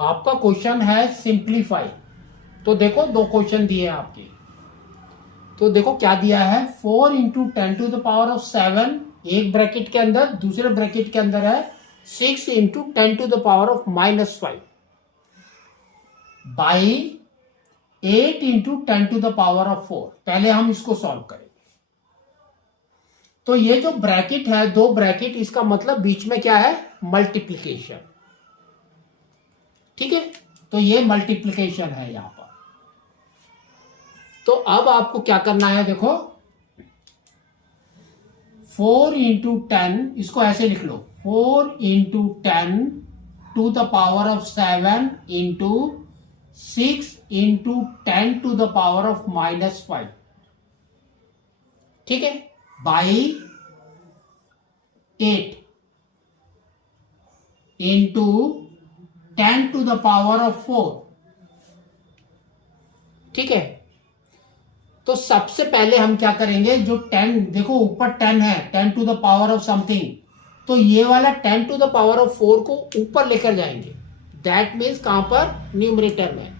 आपका क्वेश्चन है सिंप्लीफाई। तो देखो दो क्वेश्चन दिए हैं आपके। तो देखो क्या दिया है, 4 इंटू 10⁻7 एक ब्रैकेट के अंदर, दूसरे ब्रैकेट के अंदर है 6 इंटू 10⁻⁻5 बाई 8 इंटू 10⁻4। पहले हम इसको सॉल्व करेंगे। तो ये जो ब्रैकेट है, दो ब्रैकेट, इसका मतलब बीच में क्या है, मल्टीप्लीकेशन। ठीक है, तो ये मल्टीप्लीकेशन है यहां पर। तो अब आपको क्या करना है, देखो 4 इंटू 10, इसको ऐसे लिख लो, 4 इंटू 10⁻7 इंटू 6 इंटू 10⁻⁻5। ठीक है, बाई 8 इंटू 10⁻4। ठीक है, तो सबसे पहले हम क्या करेंगे, जो 10, देखो ऊपर 10 है, 10⁻⁻ समथिंग, तो ये वाला 10⁻4 को ऊपर लेकर जाएंगे। दैट मीन्स कहां पर, न्यूमरेटर में।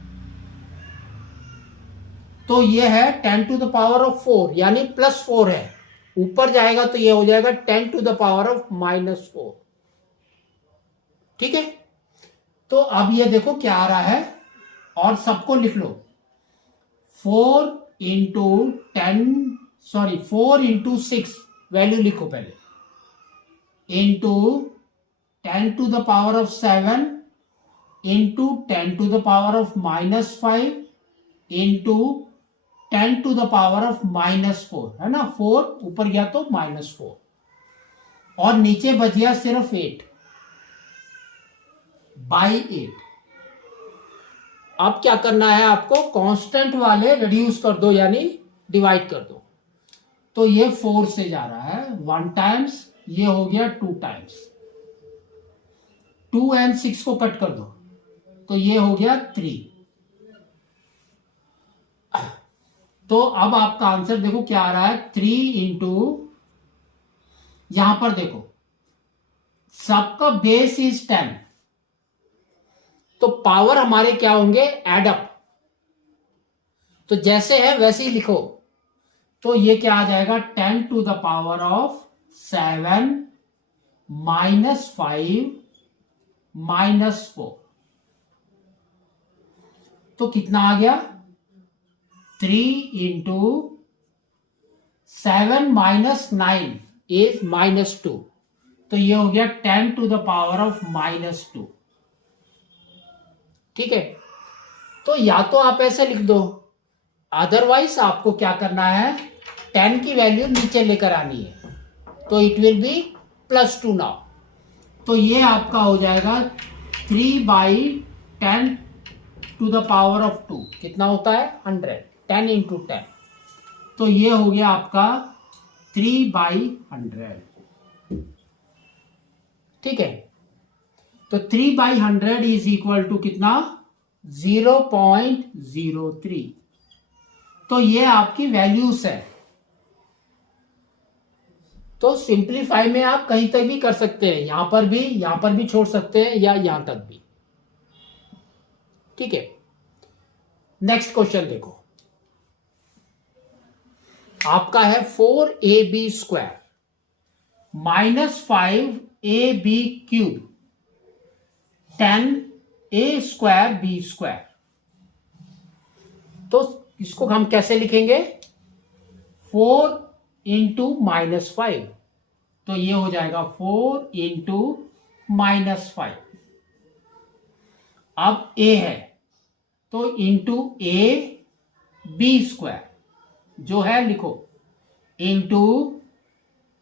तो ये है 10⁻4 यानी +4 है, ऊपर जाएगा तो ये हो जाएगा 10⁻⁻4। ठीक है, तो अब ये देखो क्या आ रहा है, और सबको लिख लो, 4 इंटू 6 वैल्यू लिखो पहले, इंटू 10⁻7 इंटू 10⁻⁻5 इंटू 10⁻⁻4, है ना, 4 ऊपर गया तो -4, और नीचे बच गया सिर्फ 8 बाई 8। अब क्या करना है आपको, कांस्टेंट वाले रिड्यूस कर दो, यानी डिवाइड कर दो। तो ये 4 से जा रहा है 1 टाइम्स, ये हो गया 2 टाइम्स, 2 एंड 6 को कट कर दो तो ये हो गया 3। तो अब आपका आंसर देखो क्या आ रहा है, 3 इंटू, यहां पर देखो सबका बेस इज 10, तो पावर हमारे क्या होंगे, एडअप। तो जैसे है वैसे ही लिखो, तो ये क्या आ जाएगा, 10⁻7 -5 -4। तो कितना आ गया, 3 इंटू 7 -9 इज -2, तो ये हो गया 10⁻⁻2। ठीक है, तो या तो आप ऐसे लिख दो, अदरवाइज आपको क्या करना है, 10 की वैल्यू नीचे लेकर आनी है, तो इट विल बी +2 नाउ। तो ये आपका हो जाएगा 3/10⁻², कितना होता है, 100, 10 इंटू 10, तो ये हो गया आपका 3/100। ठीक है, तो 3/100 इज इक्वल टू कितना, 0.03। तो ये आपकी वैल्यूज है। तो सिंप्लीफाई में आप कहीं तक भी कर सकते हैं, यहां पर भी छोड़ सकते हैं, या यहां तक भी। ठीक है, नेक्स्ट क्वेश्चन देखो, आपका है 4ab² -5ab³ 10a²b²। तो इसको हम कैसे लिखेंगे, 4 इंटू -5, तो ये हो जाएगा 4 इंटू -5। अब a है तो इंटू ab² जो है लिखो, इंटू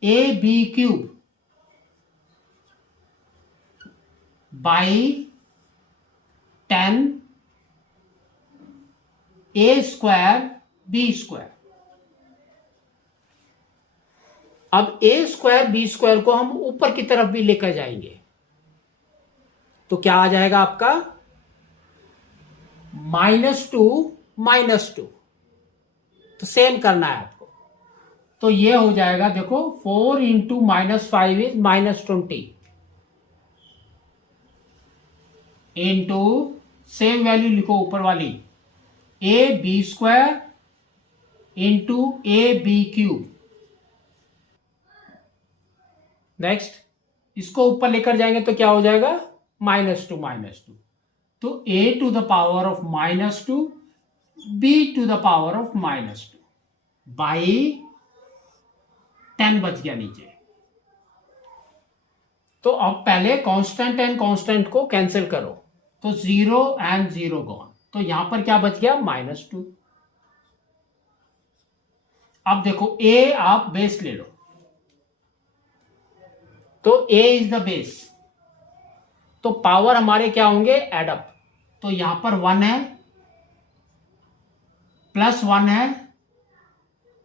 ab³ बाई 10 a²b²। अब a²b² को हम ऊपर की तरफ भी लेकर जाएंगे, तो क्या आ जाएगा आपका, -2 तो सेम करना है आपको। तो ये हो जाएगा, देखो 4 into -5 is -20, into same value लिखो ऊपर वाली A B square into A B cube. Next इसको ऊपर लेकर जाएंगे तो क्या हो जाएगा -2 तो a to the power of -2 b to the power of -2 by 10 बच गया नीचे। तो अब पहले कांस्टेंट एंड कांस्टेंट को कैंसिल करो तो 0 एंड 0 गॉन, तो यहां पर क्या बच गया -2। अब देखो a आप बेस ले लो तो a इज द बेस, तो पावर हमारे क्या होंगे एडअप, तो यहां पर 1 है +1 है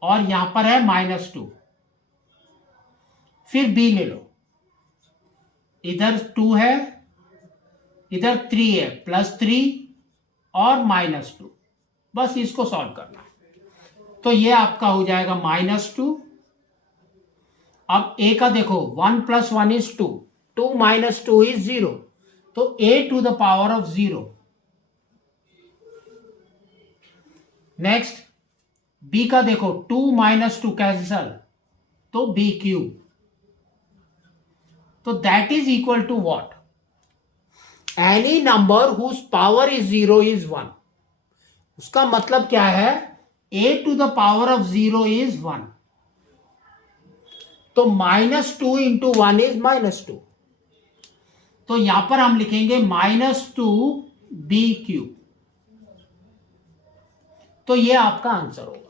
और यहां पर है -2। फिर b ले लो, इधर 2 है इधर 3 है +3 और -2, बस इसको सॉल्व करना है। तो ये आपका हो जाएगा -2। अब a का देखो 1 + 1 इज 2, 2 - 2 इज 0, तो a to the power of 0। Next b का देखो 2 - 2 कैंसल, तो b क्यूब, तो that is equal to what, any number whose power is 0 is 1। उसका मतलब क्या है a to the power of 0 is 1, तो -2 इंटू 1 इज -2, तो यहां पर हम लिखेंगे -2b क्यूब। तो ये आपका आंसर होगा।